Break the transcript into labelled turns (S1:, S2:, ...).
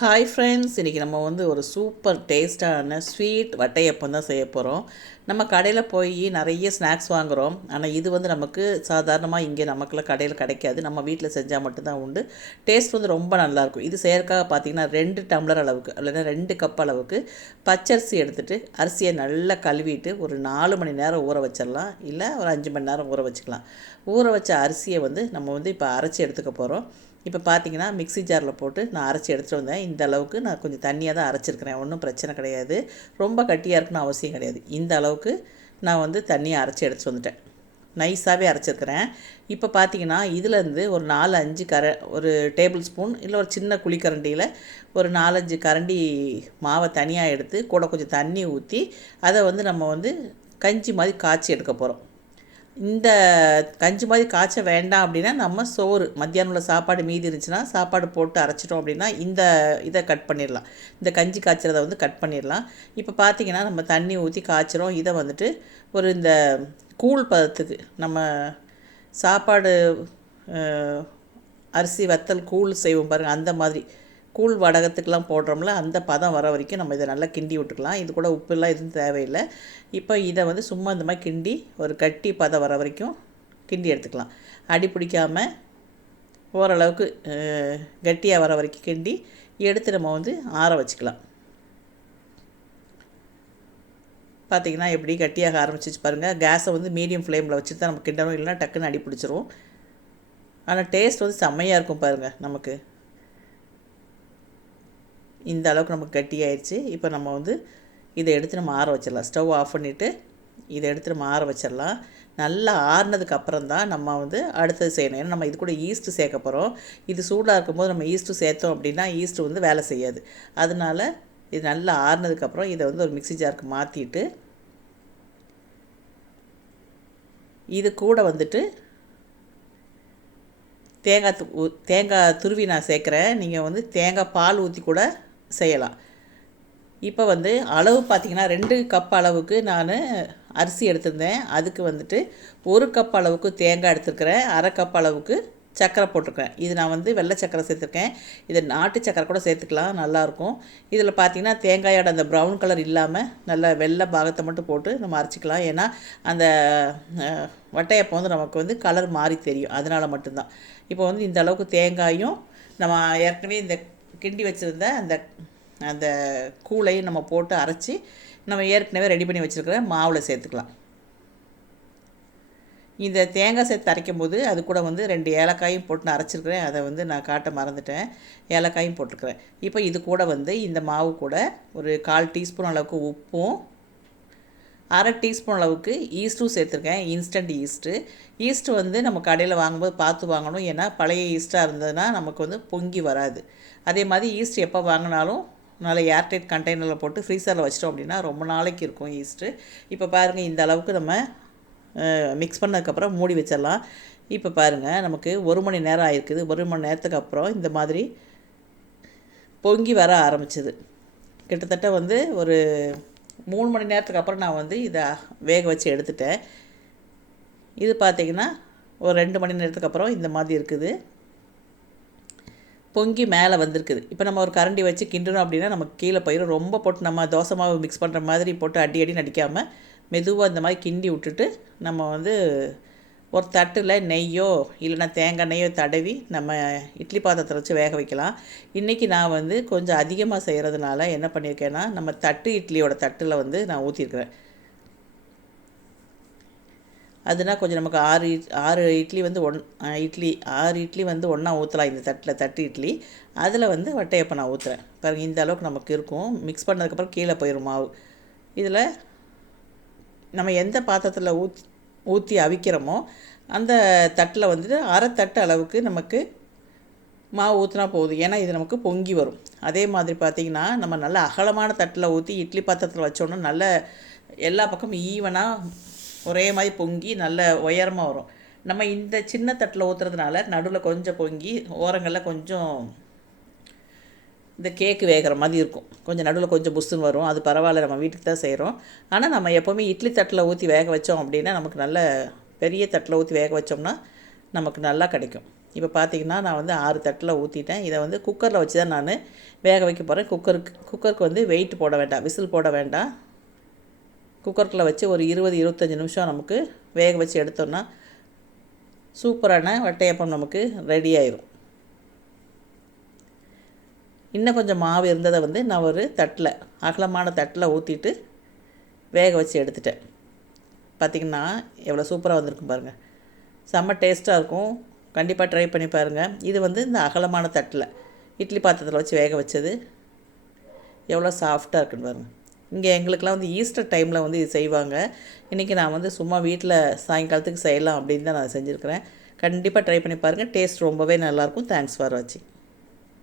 S1: Hi friends இன்றைக்கி நம்ம வந்து ஒரு சூப்பர் டேஸ்ட்டான ஸ்வீட் வட்டையப்பம் தான் செய்ய போகிறோம் நம்ம கடையில் போய் நிறைய ஸ்நாக்ஸ் வாங்குகிறோம் ஆனால் இது வந்து நமக்கு சாதாரணமாக இங்கே நமக்குலாம் கடையில் கிடைக்காது. நம்ம வீட்டில் செஞ்சால் மட்டும்தான் உண்டு. டேஸ்ட் வந்து ரொம்ப நல்லாயிருக்கும் இது செய்யறக்காக பார்த்தீங்கன்னா ரெண்டு டம்ளர் அளவுக்கு இல்லைன்னா ரெண்டு கப் அளவுக்கு பச்சரிசி எடுத்துகிட்டு அரிசியை நல்லா கழுவிட்டு ஒரு நாலு மணி நேரம் ஊற வச்சிடலாம். இல்லை ஒரு அஞ்சு மணி நேரம் ஊற வச்சுக்கலாம். ஊற வச்ச அரிசியை வந்து நம்ம வந்து இப்போ அரைச்சி எடுத்துக்க போகிறோம் இப்போ பார்த்தீங்கன்னா மிக்ஸி ஜாரில் போட்டு நான் அரைச்சி எடுத்துகிட்டு வந்தேன். இந்த அளவுக்கு நான் கொஞ்சம் தண்ணியாக தான் அரைச்சிருக்கிறேன். ஒன்றும் பிரச்சனை கிடையாது. ரொம்ப கட்டியாக இருக்குன்னு அவசியம் கிடையாது. இந்த அளவுக்கு நான் வந்து தண்ணியை அரைச்சி எடுத்துகிட்டு வந்துட்டேன். நைஸாகவே அரைச்சிருக்கிறேன். இப்போ பார்த்தீங்கன்னா இதுலேருந்து ஒரு நாலு அஞ்சு கர ஒரு டேபிள் ஸ்பூன் இல்லை ஒரு சின்ன குழிக்கரண்டியில் ஒரு நாலஞ்சு கரண்டி மாவை தனியாக எடுத்து கூட கொஞ்சம் தண்ணி ஊற்றி அதை வந்து நம்ம வந்து கஞ்சி மாதிரி காய்ச்சி எடுக்க போகிறோம். இந்த கஞ்சி மாதிரி காய்ச்ச வேண்டாம் அப்படின்னா நம்ம சோறு. மத்தியானம் உள்ள சாப்பாடு மீதி இருந்துச்சுன்னா சாப்பாடு போட்டு அரைச்சிட்டோம் அப்படின்னா இந்த இதை கட் பண்ணிடலாம். இந்த கஞ்சி காய்ச்சறதை வந்து கட் பண்ணிடலாம். இப்போ பார்த்தீங்கன்னா நம்ம தண்ணி ஊற்றி காய்ச்சிரும் இதை வந்துட்டு ஒரு இந்த கூழ் பதத்துக்கு நம்ம சாப்பாடு அரிசி வத்தல் கூழ் செய்வோம் பாருங்கள் அந்த மாதிரி கூழ் வடகத்துக்கெலாம் போடுறோம்ல அந்த பதம் வர வரைக்கும் நம்ம இதை நல்லா கிண்டி விட்டுக்கலாம். இது கூட உப்புலாம் எதுவும் தேவையில்லை. இப்போ இதை வந்து சும்மா இந்த மாதிரி கிண்டி ஒரு கட்டி பதம் வர வரைக்கும் கிண்டி எடுத்துக்கலாம். அடி பிடிக்காம ஓரளவுக்கு கட்டியாக வர வரைக்கும் கிண்டி எடுத்து நம்ம வந்து ஆற வச்சுக்கலாம். பார்த்திங்கன்னா எப்படி கட்டியாக ஆரம்பிச்சிச்சு பாருங்கள் கேஸை வந்து மீடியம் ஃப்ளேமில் வச்சுட்டு தான் நம்ம கிண்டணும். இல்லைன்னா டக்குன்னு அடி பிடிச்சிரும். ஆனால் டேஸ்ட் வந்து செம்மையாக இருக்கும் பாருங்கள் நமக்கு. இந்த அளவுக்கு நமக்கு கட்டியாயிடுச்சு இப்போ நம்ம வந்து இதை எடுத்து நம்ம ஆற வச்சிடலாம். ஸ்டவ் ஆஃப் பண்ணிவிட்டு இதை எடுத்து நம்ம ஆற வச்சிடலாம். நல்லா ஆறினதுக்கு அப்புறம் தான் நம்ம வந்து அடுத்தது செய்யணும். ஏன்னா நம்ம இது கூட ஈஸ்ட்டு சேர்க்க போகிறோம் இது சூடாக இருக்கும்போது நம்ம ஈஸ்ட்டு சேர்த்தோம் அப்படின்னா ஈஸ்ட்டு வந்து வேலை செய்யாது. அதனால இது நல்லா ஆறினதுக்கப்புறம் இதை வந்து ஒரு மிக்சி ஜாருக்கு மாற்றிட்டு இது கூட வந்துட்டு தேங்காய் ஊ- தேங்காய் துருவி நான் சேர்க்குறேன். நீங்கள் வந்து தேங்காய் பால் ஊற்றி கூட செய்யலாம். இப்போ வந்து அளவு பார்த்தீங்கன்னா ரெண்டு கப் அளவுக்கு நான் அரிசி எடுத்திருந்தேன். அதுக்கு வந்துட்டு ஒரு கப் அளவுக்கு தேங்காய் எடுத்துருக்கிறேன். அரை கப் அளவுக்கு சக்கரை போட்டிருக்கேன் இது நான் வந்து வெள்ளை சக்கரை சேர்த்துருக்கேன். இது நாட்டு சக்கரை கூட சேர்த்துக்கலாம் நல்லாயிருக்கும் இதில் பார்த்தீங்கன்னா தேங்காயோட அந்த ப்ரௌன் கலர் இல்லாமல் நல்ல வெள்ளை பாகத்தை மட்டும் போட்டு நம்ம அரைச்சிக்கலாம். ஏன்னா அந்த வட்டையப்போ வந்து நமக்கு வந்து கலர் மாறி தெரியும். அதனால் மட்டும்தான். இப்போ வந்து இந்த அளவுக்கு தேங்காயும் நம்ம ஏற்கனவே இந்த கிண்டி வச்சுருந்த அந்த அந்த கூழையும் நம்ம போட்டு அரைச்சி நம்ம ஏற்கனவே ரெடி பண்ணி வச்சுருக்கிற மாவில் சேர்த்துக்கலாம். இந்த தேங்காய் சேர்த்து அரைக்கும் போது அது கூட வந்து ரெண்டு ஏலக்காயும் போட்டு நான் அரைச்சிருக்கிறேன். அதை வந்து நான் காட்ட மறந்துட்டேன். ஏலக்காயும் போட்டிருக்கிறேன். இப்போ இது கூட வந்து இந்த மாவு கூட ஒரு கால் டீஸ்பூன் அளவுக்கு உப்பும் அரை டீஸ்பூன் அளவுக்கு ஈஸ்ட்டும் சேர்த்துருக்கேன். இன்ஸ்டன்ட் ஈஸ்ட்டு ஈஸ்ட்டு வந்து நம்ம கடையில் வாங்கும்போது பார்த்து வாங்கணும். ஏன்னா பழைய ஈஸ்ட்டாக இருந்ததுன்னா நமக்கு வந்து பொங்கி வராது. அதே மாதிரி ஈஸ்ட் எப்போ வாங்கினாலும் நல்ல ஏர்டைட் கண்டெய்னரில் போட்டு ஃப்ரீசரில் வச்சிட்டோம் அப்படின்னா ரொம்ப நாளைக்கு இருக்கும் ஈஸ்ட்டு இப்போ பாருங்கள் இந்த அளவுக்கு நம்ம மிக்ஸ் பண்ணதுக்கப்புறம் மூடி வச்சிடலாம். இப்போ பாருங்கள் நமக்கு ஒரு மணி நேரம் ஆயிருக்குது. ஒரு மணி நேரத்துக்கு அப்புறம் இந்த மாதிரி பொங்கி வர ஆரம்பிச்சது. கிட்டத்தட்ட வந்து ஒரு மூணு மணி நேரத்துக்கு அப்புறம் நான் வந்து இதை வேக வச்சு எடுத்துட்டேன். இது பார்த்தீங்கன்னா ஒரு ரெண்டு மணி நேரத்துக்கு அப்புறம் இந்த மாதிரி இருக்குது. பொங்கி மேலே வந்திருக்குது. இப்போ நம்ம ஒரு கரண்டி வச்சு கிண்டணும் அப்படின்னா நமக்கு கீழே போயிடும் ரொம்ப போட்டு நம்ம தோசை மாவு மிக்ஸ் பண்ணுற மாதிரி போட்டு அடி அடி நடிக்காமல் மெதுவாக இந்த மாதிரி கிண்டி விட்டுட்டு நம்ம வந்து ஒரு தட்டில் நெய்யோ இல்லைன்னா தேங்காய் நெய்யோ தடவி நம்ம இட்லி பாத்திரத்தில் வச்சு வேக வைக்கலாம். இன்றைக்கி நான் வந்து கொஞ்சம் அதிகமாக செய்கிறதுனால என்ன பண்ணியிருக்கேன்னா நம்ம தட்டு இட்லியோட தட்டில் வந்து நான் ஊற்றிருக்கிறேன் அதுனா கொஞ்சம் நமக்கு ஆறு இட்- ஆறு இட்லி வந்து ஒன் இட்லி ஆறு இட்லி வந்து ஒன்றா ஊற்றலாம் இந்த தட்டில் தட்டு இட்லி. அதில் வந்து வட்டையப்பை நான் ஊற்றுறேன் பாருங்கள் இந்த அளவுக்கு நமக்கு இருக்கும். மிக்ஸ் பண்ணதுக்கப்புறம் கீழே போயிடும் மாவு. இதில் நம்ம எந்த பாத்திரத்தில் ஊத் ஊற்றி அவிக்கிறோமோ அந்த தட்டில் வந்துட்டு அரை தட்டு அளவுக்கு நமக்கு மாவு ஊற்றினா போதும். ஏன்னா இது நமக்கு பொங்கி வரும். அதே மாதிரி பார்த்திங்கன்னா நம்ம நல்ல அகலமான தட்டில் ஊற்றி இட்லி பாத்திரத்தில் வச்சோன்னா நல்ல எல்லா பக்கமும் ஈவனாக ஒரே மாதிரி பொங்கி நல்ல உயரமாக வரும். நம்ம இந்த சின்ன தட்டில் ஊற்றுறதுனால நடுவில் கொஞ்சம் பொங்கி ஓரங்களில் கொஞ்சம் இந்த கேக்கு வேகிற மாதிரி இருக்கும். கொஞ்சம் நடுவில் கொஞ்சம் புஸ்ஸுன்னு வரும். அது பரவாயில்ல நம்ம வீட்டுக்கு தான் செய்கிறோம் ஆனால் நம்ம எப்போவுமே இட்லி தட்டில் ஊற்றி வேக வச்சோம் அப்படின்னா நமக்கு நல்ல பெரிய தட்டில் ஊற்றி வேக வச்சோம்னா நமக்கு நல்லா கிடைக்கும். இப்போ பார்த்தீங்கன்னா நான் வந்து ஆறு தட்டில் ஊற்றிட்டேன் இதை வந்து குக்கரில் வச்சு தான் நான் வேக வைக்க போகிறேன் குக்கருக்கு குக்கருக்கு வந்து வெயிட் போட வேண்டாம். விசில் போட வேண்டாம். குக்கருக்குள்ளே வச்சு ஒரு இருபது இருபத்தஞ்சி நிமிஷம் நமக்கு வேக வச்சு எடுத்தோம்னா சூப்பரான வட்டையப்பம் நமக்கு ரெடி ஆயிரும். இன்னும் கொஞ்சம் மாவு இருந்ததை வந்து நான் ஒரு தட்டில் அகலமான தட்டில் ஊற்றிட்டு வேக வச்சு எடுத்துட்டேன். பார்த்திங்கன்னா எவ்வளோ சூப்பராக வந்திருக்கும் பாருங்கள் செம்ம டேஸ்ட்டாக இருக்கும். கண்டிப்பாக ட்ரை பண்ணி பாருங்கள் இது வந்து இந்த அகலமான தட்டில் இட்லி பாத்திரத்தில் வச்சு வேக வச்சது. எவ்வளோ சாஃப்டாக இருக்குன்னு பாருங்கள் இங்கே எங்களுக்கெலாம் வந்து ஈஸ்டர் டைமில் வந்து இது செய்வாங்க. இன்றைக்கி நான் வந்து சும்மா வீட்டில் சாயங்காலத்துக்கு செய்யலாம் அப்படின்னு தான் நான் செஞ்சுருக்கிறேன். கண்டிப்பாக ட்ரை பண்ணி பாருங்கள் டேஸ்ட் ரொம்பவே நல்லாயிருக்கும். தேங்க்ஸ் ஃபார் வாட்சிங்.